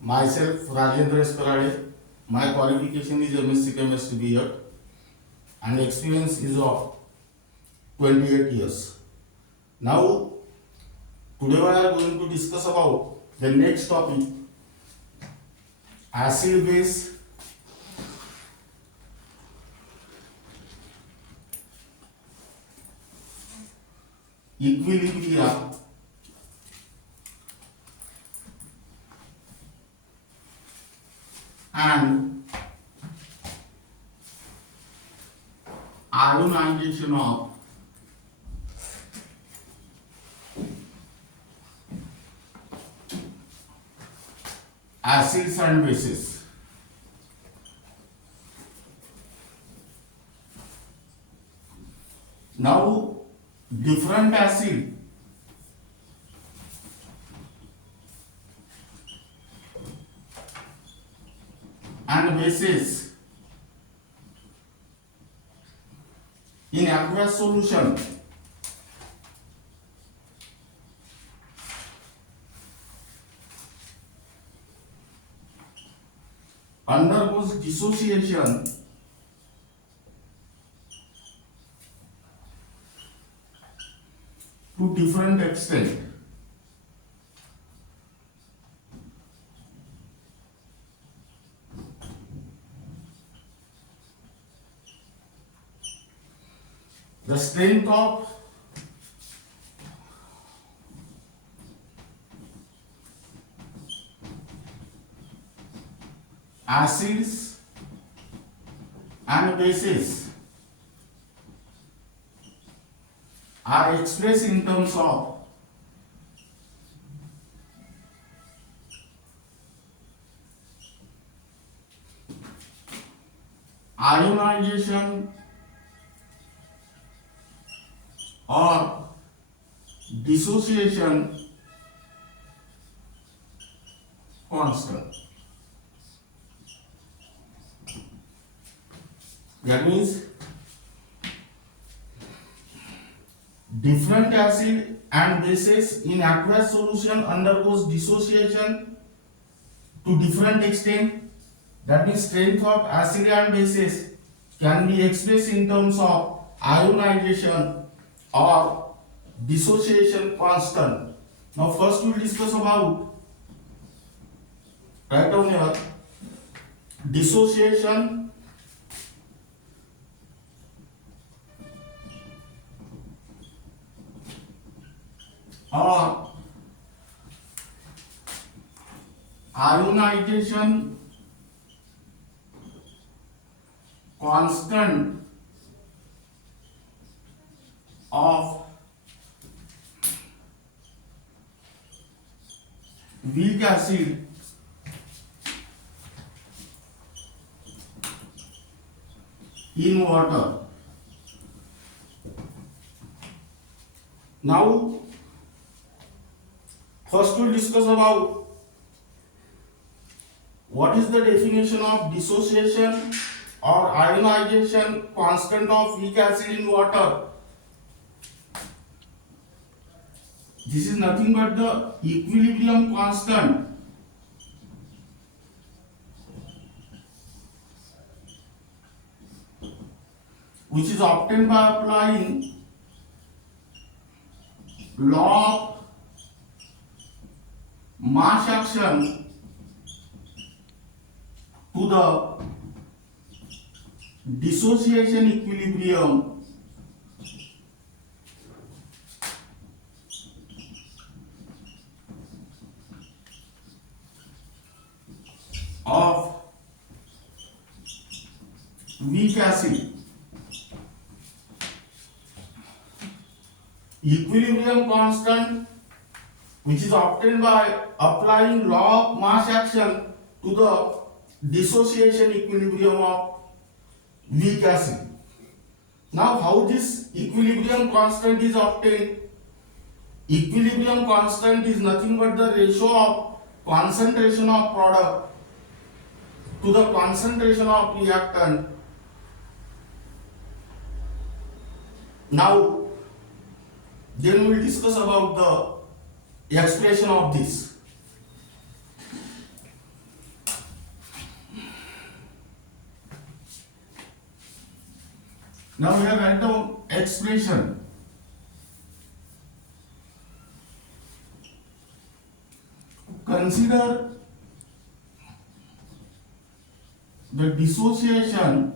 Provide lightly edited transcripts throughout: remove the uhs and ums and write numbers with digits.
Myself, Rajendra Eskalade. My qualification is MSc Chemistry B.Ed and experience is of 28 years. Now, today we are going to discuss about the next topic, acid base equilibria and ionization of acids and bases. Now, different acid and bases in aqueous solution undergoes dissociation to different extent. The strength of acids and bases are expressed in terms of ionization or dissociation constant. That means different acid and bases in aqueous solution undergoes dissociation to different extent. That means strength of acid and bases can be expressed in terms of ionization or dissociation constant. Now first we will discuss about, write down here, dissociation or ionization constant of weak acid in water. Now first we'll discuss about what is the definition of dissociation or ionization constant of weak acid in water. This is nothing but the equilibrium constant which is obtained by applying law of mass action to the dissociation equilibrium of weak acid. Equilibrium constant which is obtained by applying law of mass action to the dissociation equilibrium of weak acid. Now how this equilibrium constant is obtained? Equilibrium constant is nothing but the ratio of concentration of product to the concentration of reactant. Now then we will discuss about the expression of this. Now here write down expression. Consider the dissociation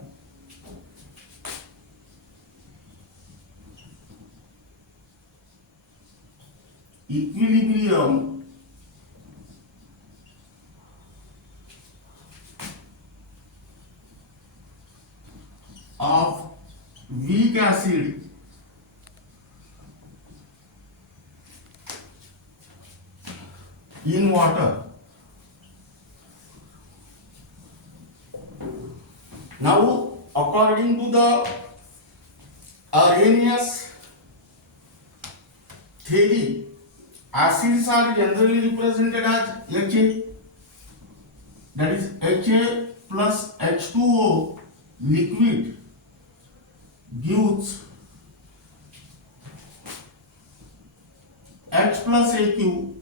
equilibrium of weak acid in water. Now, according to the Arrhenius theory, acids are generally represented as HA, that is HA plus H2O liquid gives H plus AQ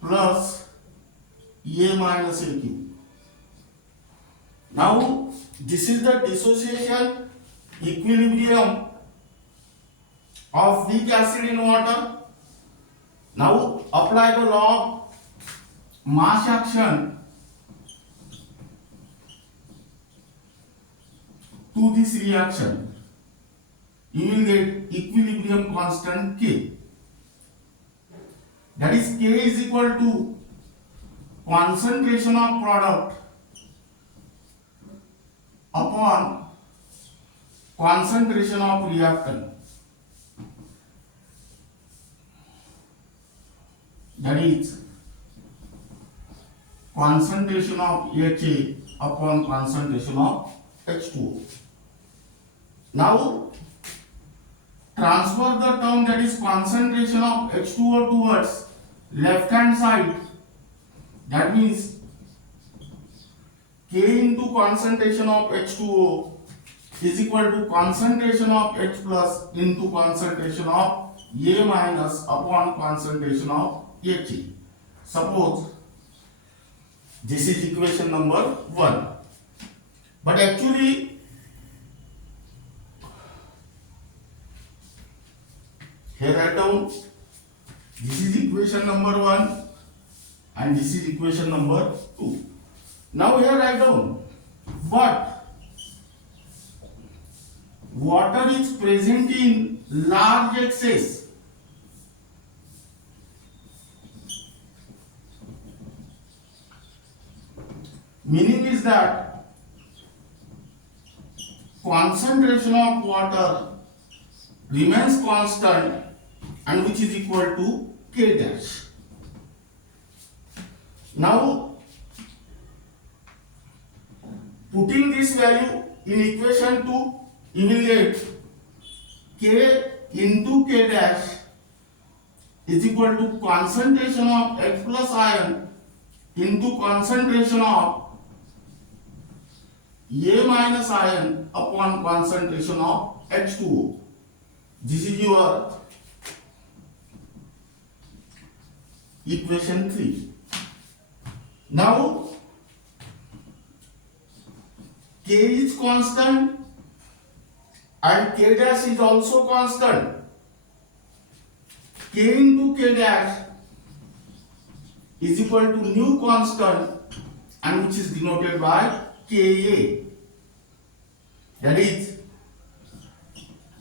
plus A minus AQ. Now, this is the dissociation equilibrium of weak acid in water. Now, apply the law of mass action to this reaction. You will get equilibrium constant K. That is, K is equal to concentration of product upon concentration of reactant. That is concentration of HA upon concentration of H2O. Now transfer the term, that is concentration of H2O, towards left hand side. That means K into concentration of H2O is equal to concentration of H plus into concentration of A minus upon concentration of HA. Suppose this is equation number 1. But actually here write down, this is equation number 1 and this is equation number 2. Now here write down, but water is present in large excess. Meaning is that concentration of water remains constant and which is equal to K dash. Now putting this value in equation 2, you will get K into K dash is equal to concentration of H plus ion into concentration of A minus ion upon concentration of H2O. This is your equation 3. Now K is constant and K dash is also constant. K into K dash is equal to new constant and which is denoted by Ka. That is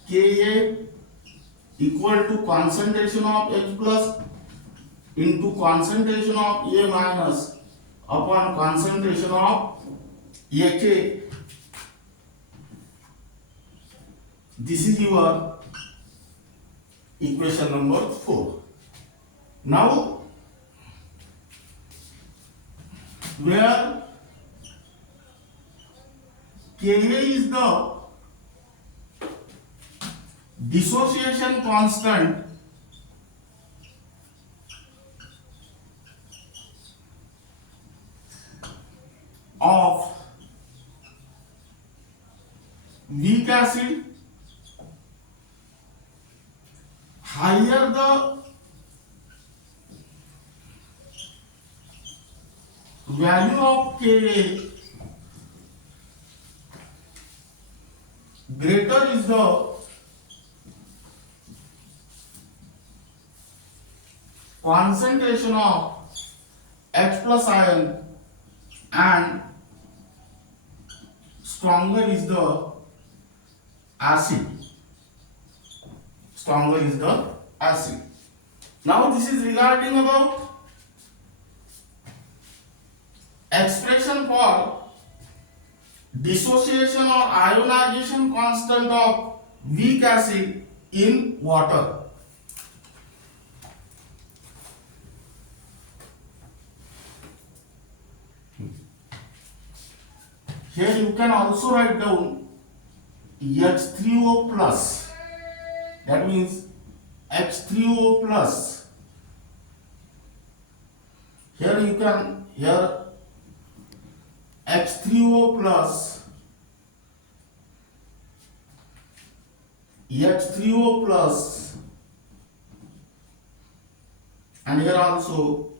Ka equal to concentration of H plus into concentration of A minus upon concentration of HA. This is your equation number 4. Now, where Ka is the dissociation constant of weak acid, higher the value of Ka, greater is the concentration of H plus ion and stronger is the acid. Stronger is the acid. Now this is regarding about expression for dissociation or ionization constant of weak acid in water. Here you can also write down H3O plus. That means H3O plus. Here you can H3O plus, H3O plus, and here also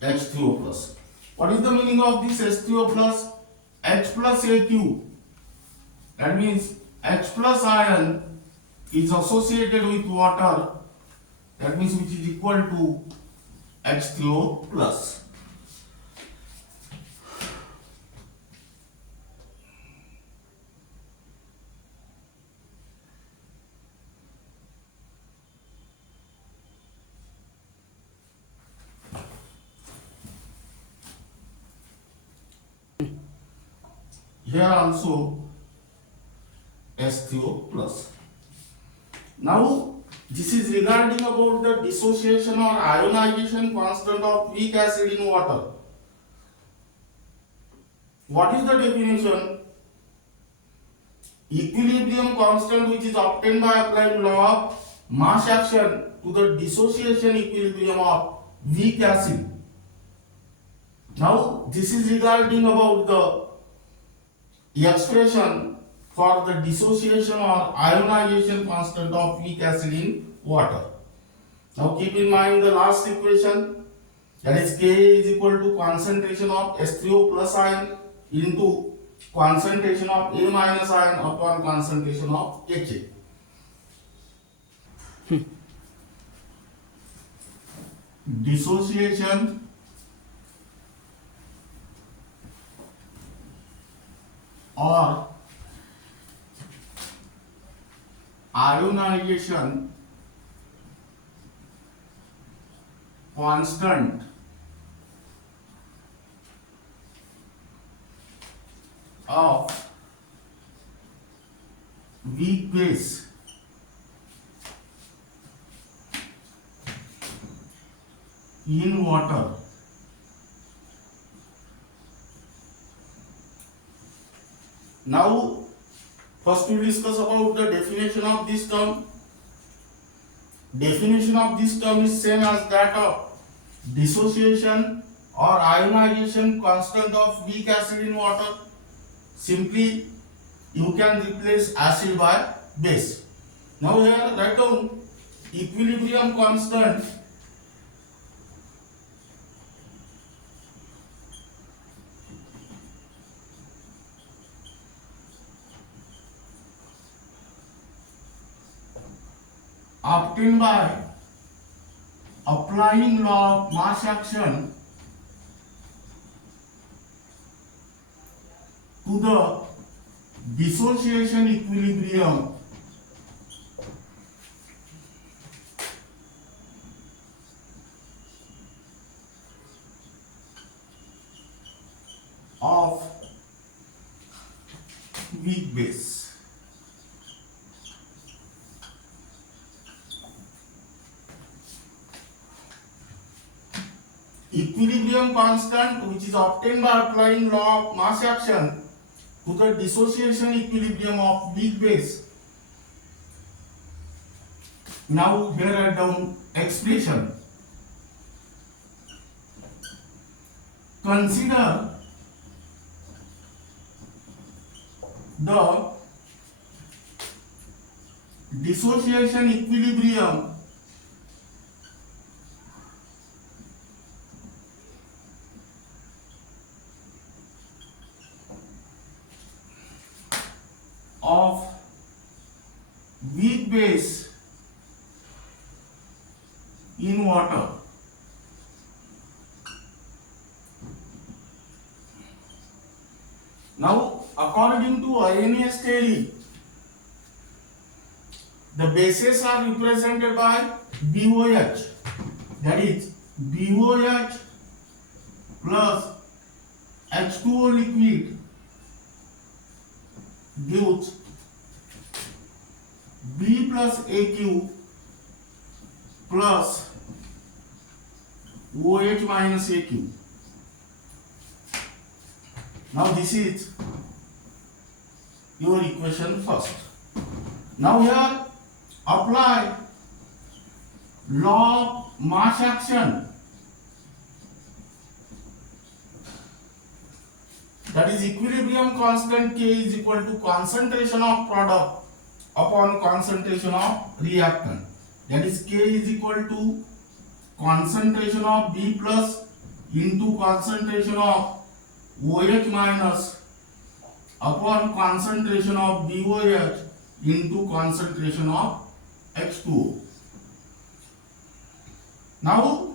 H3O plus. What is the meaning of this H3O plus? H plus AQ. That means H plus ion is associated with water. That means which is equal to H3O plus. Here also H3O plus. Now this is regarding about the dissociation or ionization constant of weak acid in water. What is the definition? Equilibrium constant which is obtained by applying law of mass action to the dissociation equilibrium of weak acid. Now this is regarding about the expression for the dissociation or ionization constant of weak acid in water. Now keep in mind the last equation, that is Ka is equal to concentration of H3O plus ion into concentration of A minus ion upon concentration of Ha. Dissociation or ionization constant of weak base in water. Now first we discuss about the definition of this term. Definition of this term is same as that of dissociation or ionization constant of weak acid in water. Simply you can replace acid by base. Now here write down equilibrium constant obtained by applying law of mass action to the dissociation equilibrium of weak base. Equilibrium constant which is obtained by applying law of mass action to the dissociation equilibrium of weak base. Now here I write down expression. Consider the dissociation equilibrium of weak base in water. Now, according to Arrhenius theory, the bases are represented by BOH, that is BOH plus H2O liquid gives B plus AQ plus OH minus AQ. Now this is your equation first. Now here apply law of mass action, that is equilibrium constant K is equal to concentration of product upon concentration of reactant, that is K is equal to concentration of B plus into concentration of OH minus upon concentration of BOH into concentration of H2O. Now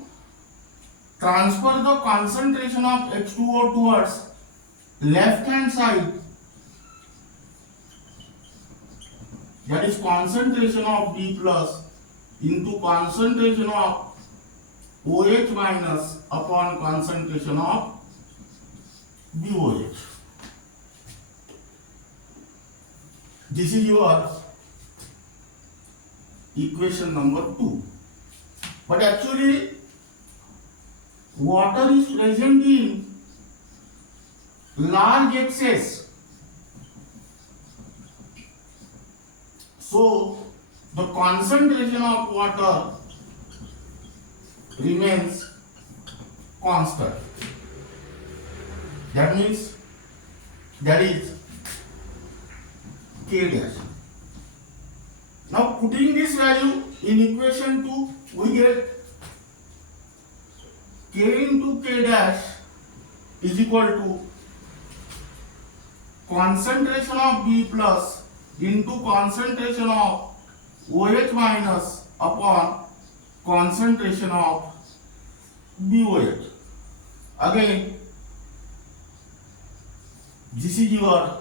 transfer the concentration of H2O towards left hand side, that is concentration of B plus into concentration of OH minus upon concentration of BOH. This is your equation number 2. But actually water is present in large excess, so the concentration of water remains constant. That means that is K dash. Now putting this value in equation 2, we get K into K dash is equal to concentration of B plus into concentration of OH minus upon concentration of BOH. Again, this is your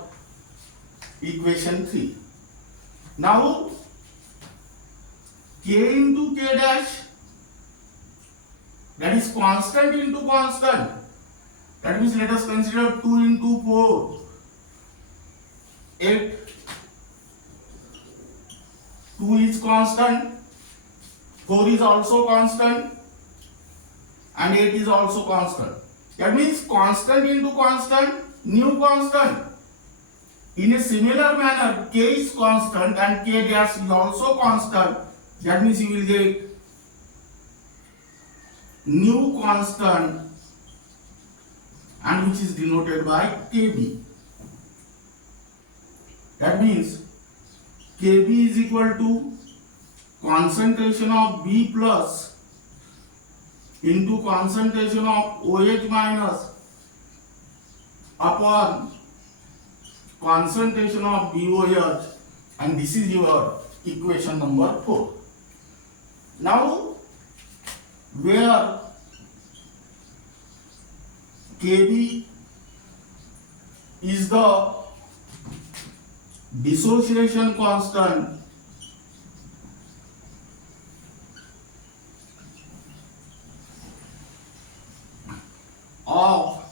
equation 3. Now K into K dash, that is constant into constant, that means let us consider 2 into 4, 8. 2 is constant, 4 is also constant, and 8 is also constant. That means constant into constant, new constant. In a similar manner, K is constant and K dash is also constant. That means you will get new constant, and which is denoted by Kb. That means Kb is equal to concentration of B plus into concentration of OH minus upon concentration of BOH, and this is your equation number 4. Now, where Kb is the dissociation constant of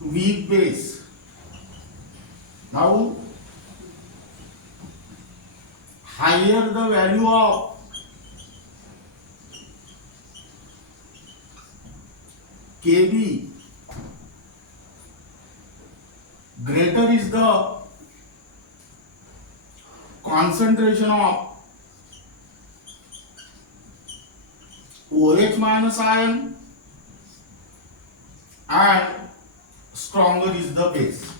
weak base. Now, higher the value of Kb, greater is the concentration of OH minus ion, and stronger is the base.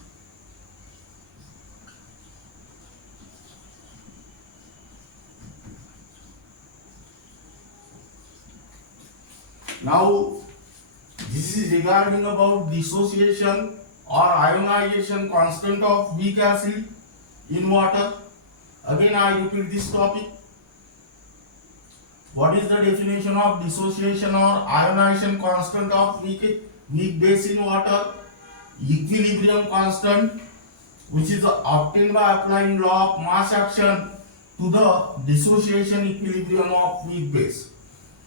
Now, this is regarding about dissociation or ionization constant of weak acid in water. Again I repeat this topic. What is the definition of dissociation or ionization constant of weak base in water? Equilibrium constant, which is obtained by applying law of mass action to the dissociation equilibrium of weak base.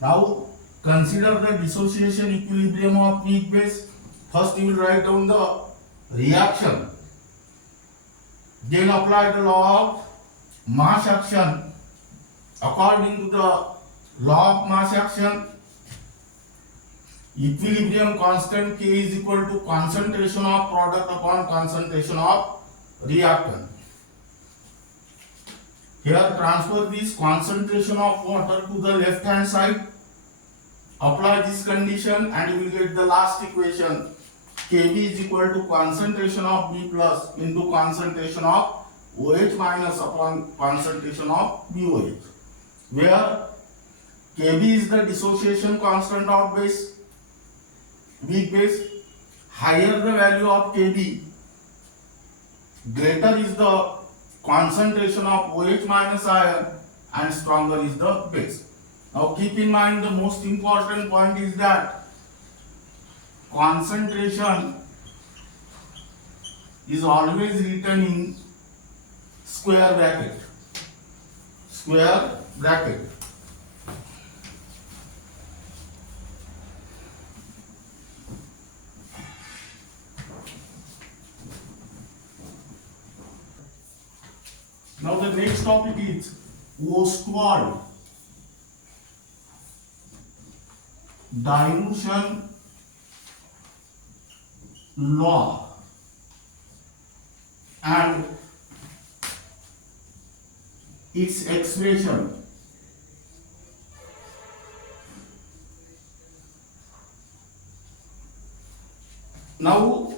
Now consider the dissociation equilibrium of weak base. First you will write down the reaction, then apply the law of mass action. According to the law of mass action, equilibrium constant K is equal to concentration of product upon concentration of reactant. Here transfer this concentration of water to the left hand side. Apply this condition and you will get the last equation. Kb is equal to concentration of B plus into concentration of OH minus upon concentration of BOH, where Kb is the dissociation constant of weak base. Higher the value of Kb, greater is the concentration of OH minus ion and stronger is the base. Now keep in mind the most important point is that concentration is always written in square bracket. Square bracket. Now the next topic is Ostwald dilution law and its expression. Now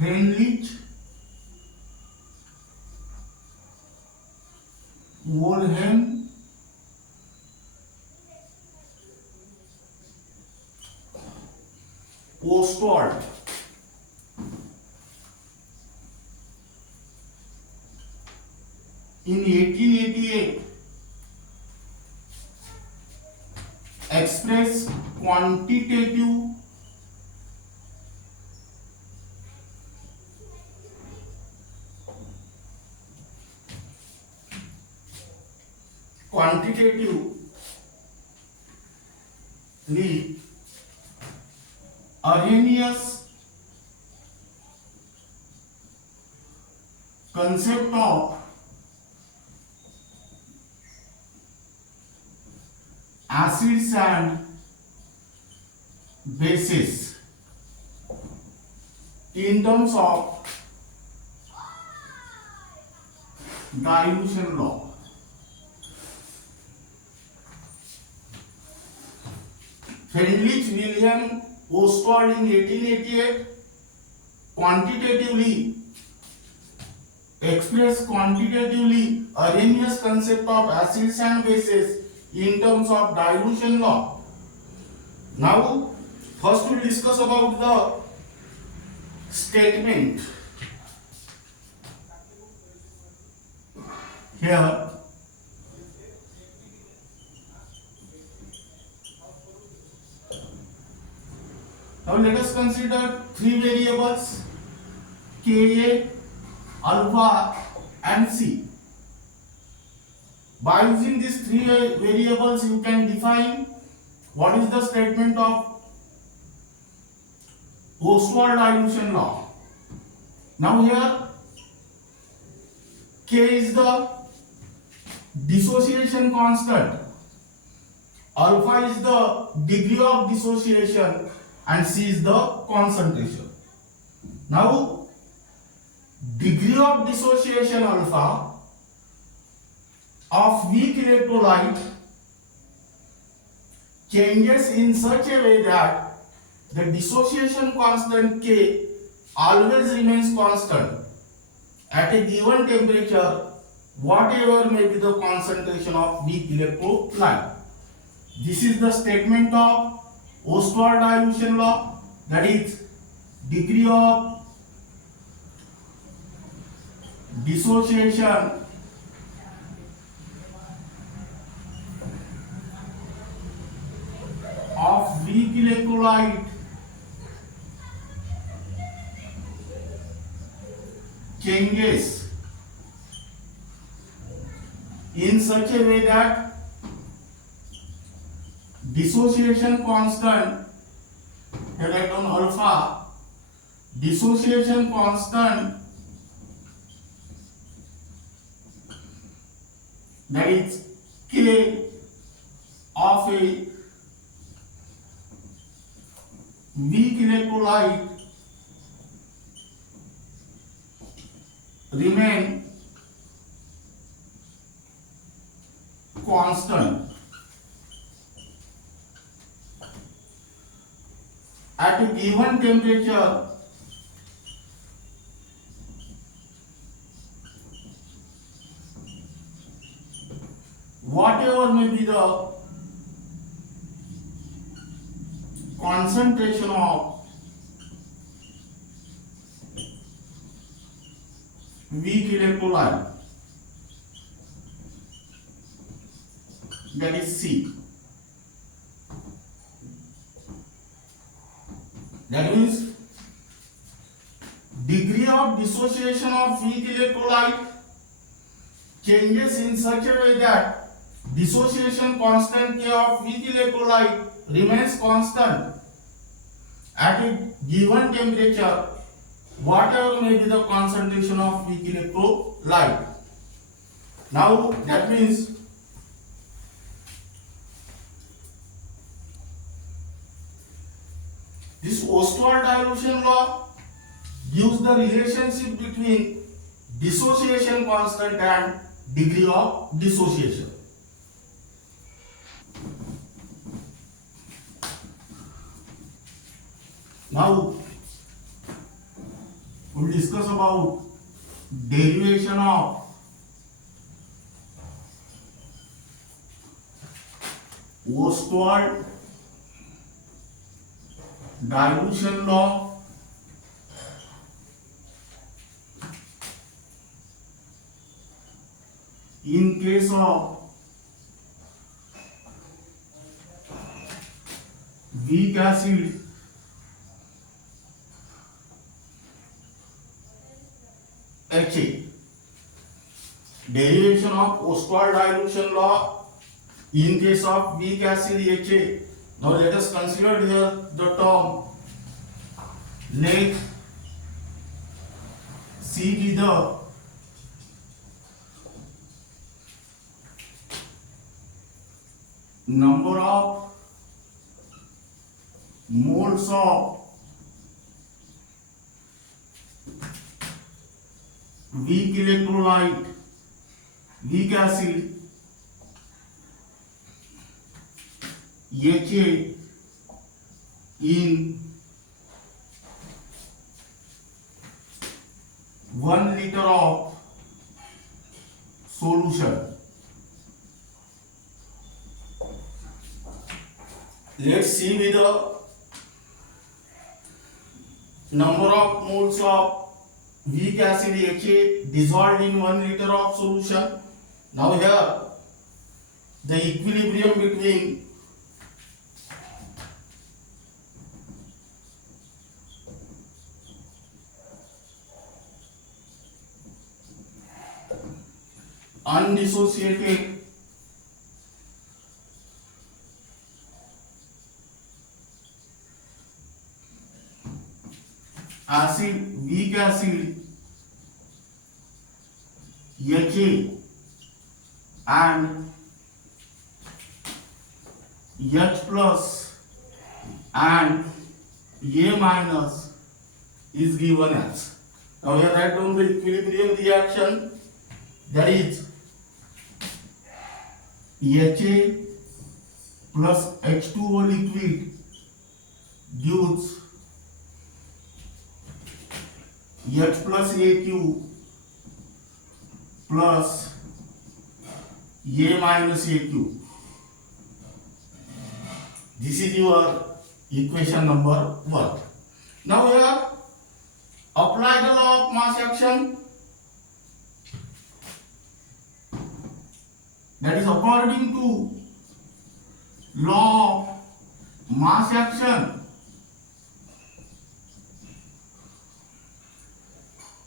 Heinrich Wilhelm Ostwald in 1888 expressed quantitative quantitatively erroneous concept of acids and bases in terms of dilution law. Heinrich Wilhelm Ostwald in 1888 quantitatively expressed quantitatively erroneous concept of acids and bases in terms of dilution law. Now first we will discuss about the statement. Here now let us consider three variables Ka, alpha and C. By using these three variables you can define what is the statement of Ostwald dilution law. Now here K is the dissociation constant, alpha is the degree of dissociation and C is the concentration. Now degree of dissociation alpha of weak electrolyte changes in such a way that the dissociation constant K always remains constant at a given temperature, whatever may be the concentration of weak electrolyte. This is the statement of Ostwald dilution law. that is degree of dissociation of weak electrolyte changes in such a way that dissociation constant, here I write on alpha, dissociation constant, that is K of a weak electrolyte remain constant at a given temperature. Whatever may be the concentration of weak electrolyte, that is C. That means degree of dissociation of weak electrolyte changes in such a way that dissociation constant K of weak electrolyte remains constant at a given temperature, whatever may be the concentration of weak electrolyte. Now that means this Ostwald dilution law gives the relationship between dissociation constant and degree of dissociation. Now we'll discuss about derivation of Ostwald dilution law in case of weak acid HA. Derivation of Ostwald dilution law in case of weak acid HA. Now let us consider here the term. Let C be the number of moles of weak electrolyte, weak acid HA in 1 liter of solution. Let's see with the number of moles of weak acid HA dissolved in 1 liter of solution. Now here the equilibrium between undissociated acid, weak acid HA and H plus and A minus is given as. Now here write down the equilibrium reaction, that is HA plus H2O liquid gives H plus AQ plus A minus AQ. This is your equation number 1. Now here apply the law of mass action. That is according to law of mass action.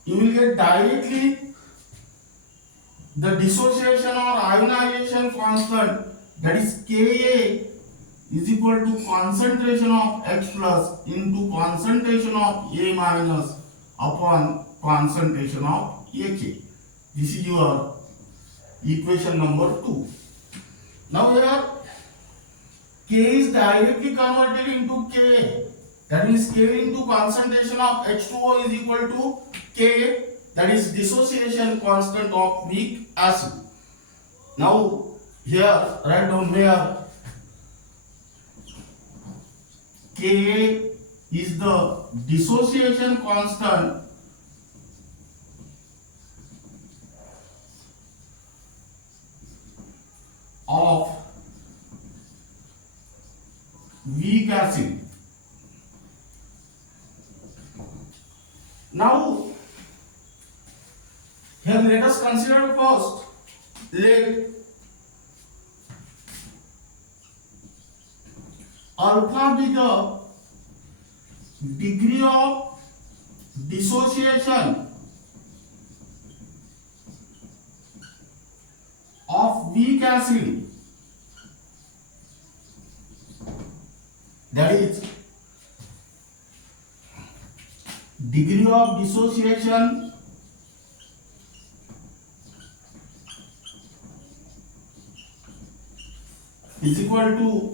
You will get directly the dissociation or ionization constant, that is Ka is equal to concentration of H plus into concentration of A minus upon concentration of Ak. This is your equation number 2. Now here K is directly converted into Ka. That means K into concentration of H2O is equal to Ka, that is dissociation constant of weak acid. Now here write down where Ka is the dissociation constant of weak acid. Now here let us consider first, let alpha be the degree of dissociation of weak acid, that is degree of dissociation is equal to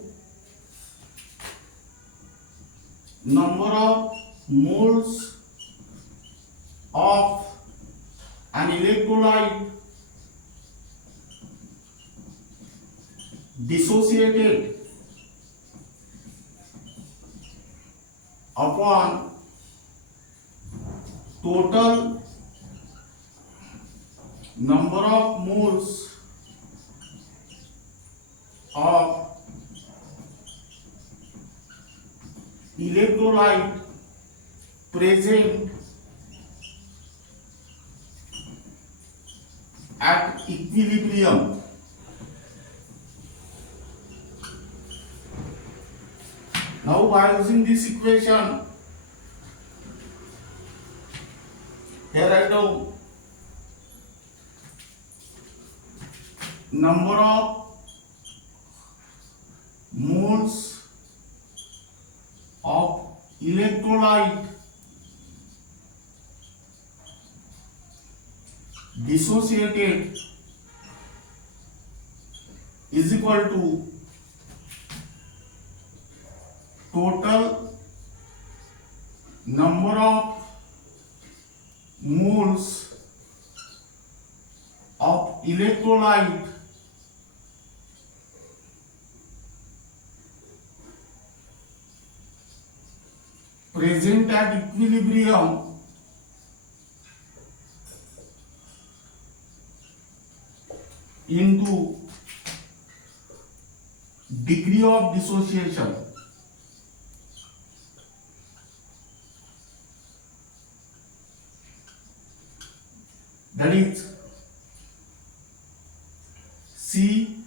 number of moles of an electrolyte dissociated upon total number of moles of electrolyte present at equilibrium. Now by using this equation, here write down number of moles of electrolyte dissociated is equal to total number of moles of electrolyte present at equilibrium into degree of dissociation. That is C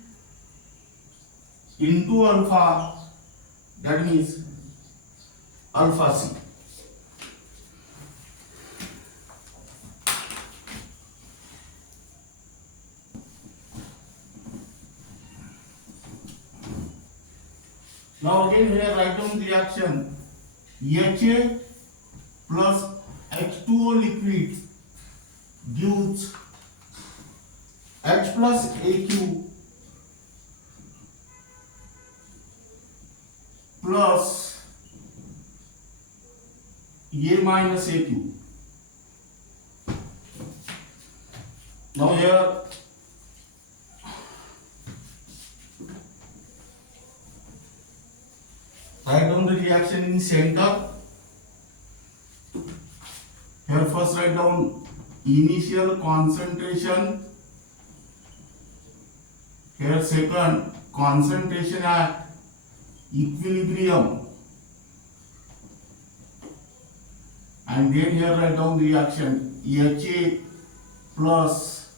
into alpha, that means alpha C. Now again here write down the reaction. Ha plus H2O liquid gives H plus AQ plus A minus AQ. Now here write down the reaction in center. Here first write down initial concentration. Here second concentration at equilibrium. and then here write down reaction HA plus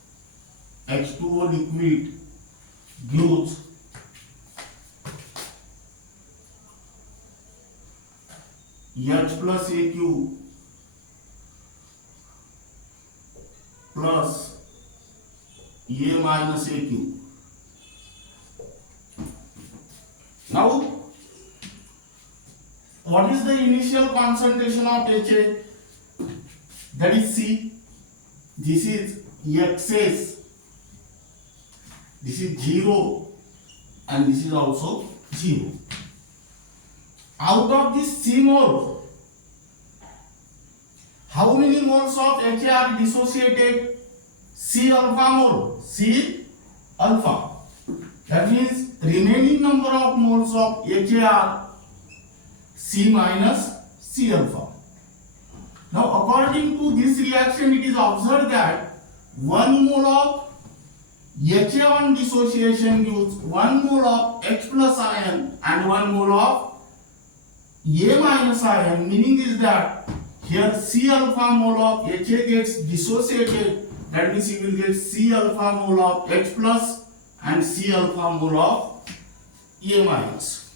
H2O liquid gives H plus AQ plus A minus AQ. Now, what is the initial concentration of HA? That is C. This is excess. This is 0 and this is also 0. Out of this C mole, how many moles of HA are dissociated? C alpha mole. C alpha. That means remaining number of moles of HA are C minus C alpha. Now according to this reaction, it is observed that 1 mole of HA on dissociation gives 1 mole of H plus ion and 1 mole of A minus ion, meaning is that here C alpha mole of HA gets dissociated, that means you will get C alpha mole of H plus and C alpha mole of A minus.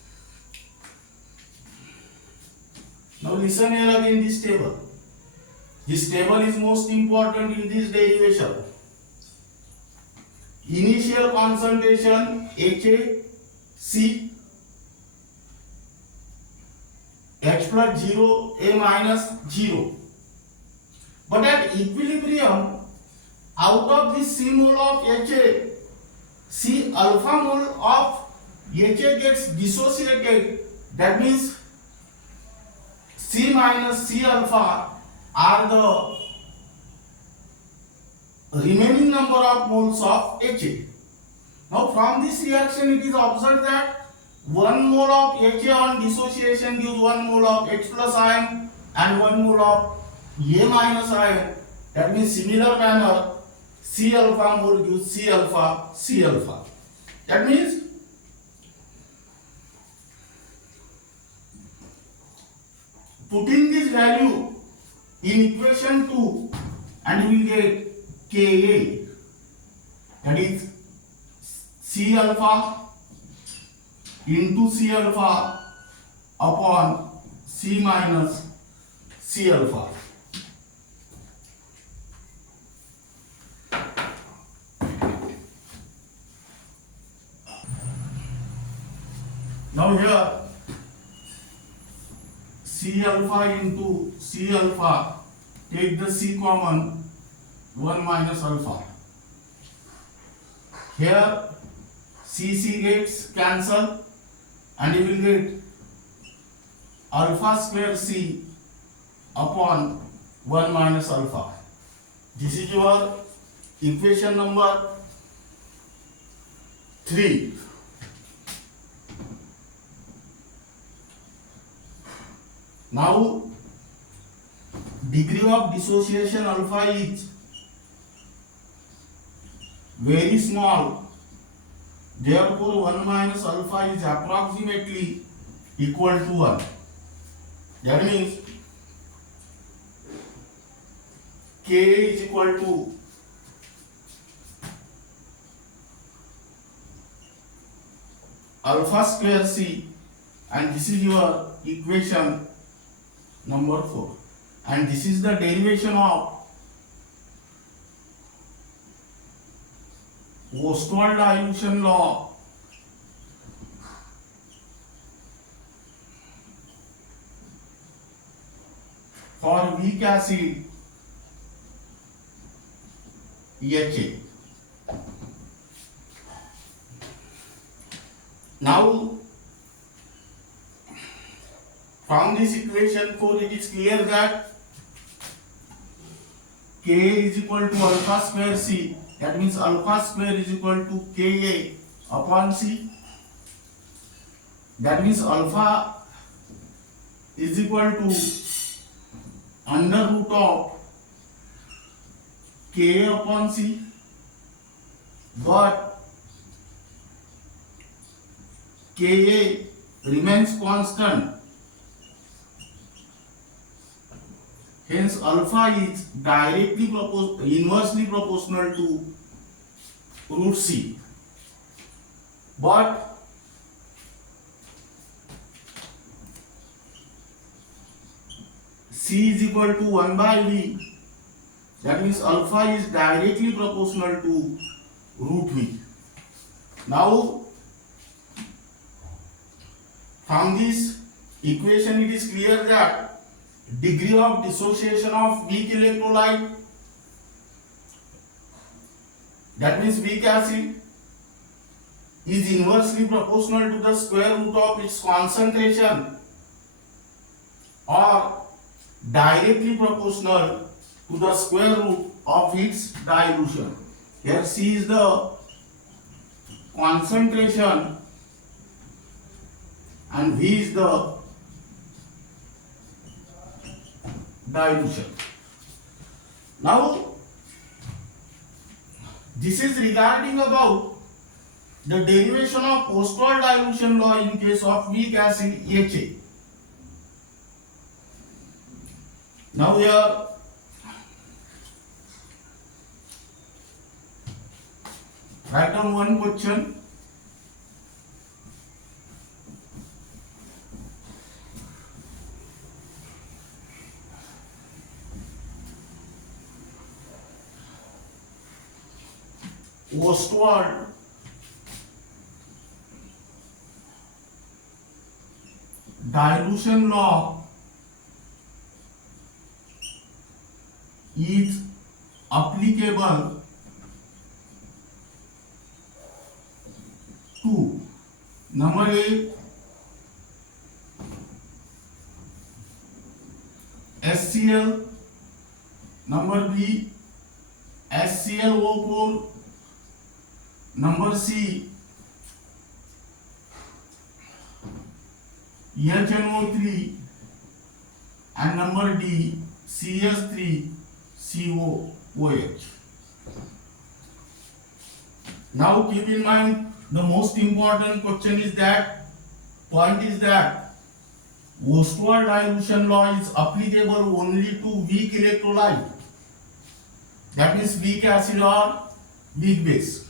Now listen here again this table. This table is most important in this derivation. Initial concentration HA, C, H plus 0, A minus 0. But at equilibrium, out of this C mole of HA, C alpha mole of HA gets dissociated. That means C minus C alpha are the remaining number of moles of HA. Now from this reaction, it is observed that 1 mole of HA on dissociation gives 1 mole of H plus ion and 1 mole of A minus ion. That means similar manner, C alpha mole gives C alpha, C alpha. That means putting this value in equation 2 and we will get Ka, that is C alpha into C alpha upon C minus C alpha. Now here C alpha into C alpha, take the C common, 1 minus alpha. Here C gets cancelled and you will get alpha square C upon 1 minus alpha. This is your equation number 3. Now degree of dissociation alpha is very small, therefore 1 minus alpha is approximately equal to 1. That means K is equal to alpha square C, and this is your equation number 4, and this is the derivation of Ostwald dilution law for weak acid HA. Now from this equation 4, it is clear that Ka is equal to alpha square C. That means alpha square is equal to Ka upon C. That means alpha is equal to under root of Ka upon C. But Ka remains constant. Hence alpha is directly inversely proportional to root C. But C is equal to 1 by V. That means alpha is directly proportional to root V. Now, from this equation it is clear that degree of dissociation of weak electrolyte, that means weak acid, is inversely proportional to the square root of its concentration or directly proportional to the square root of its dilution. Here C is the concentration and V is the dilution. Now, this is regarding about the derivation of Ostwald dilution law in case of weak acid HA. Now here write down one question. Ostwald dilution law is applicable to number A, HCl, number B, HClO4, number C, HNO3, and number D, CS3COOH. Now keep in mind, the most important question is that, point is that Ostwald dilution law is applicable only to weak electrolyte, that means weak acid or weak base.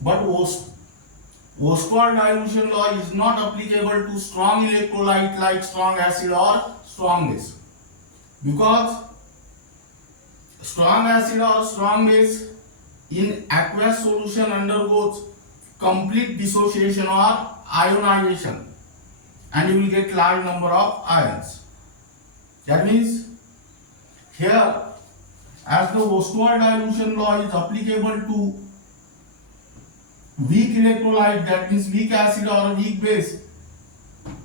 But Ostwald dilution law is not applicable to strong electrolyte like strong acid or strong base, because strong acid or strong base in aqueous solution undergoes complete dissociation or ionization, and you will get large number of ions. That means here, as the Ostwald dilution law is applicable to weak electrolyte, that means weak acid or weak base,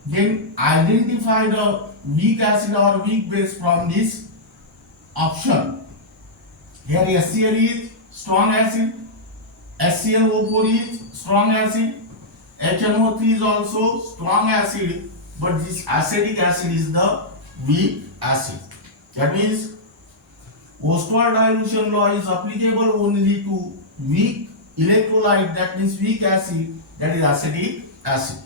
then identify the weak acid or weak base from this option. Here HCl is strong acid, HClO4 is strong acid, HNO3 is also strong acid, but this acetic acid is the weak acid. That means Ostwald dilution law is applicable only to weak electrolyte, that means weak acid, that is acetic acid.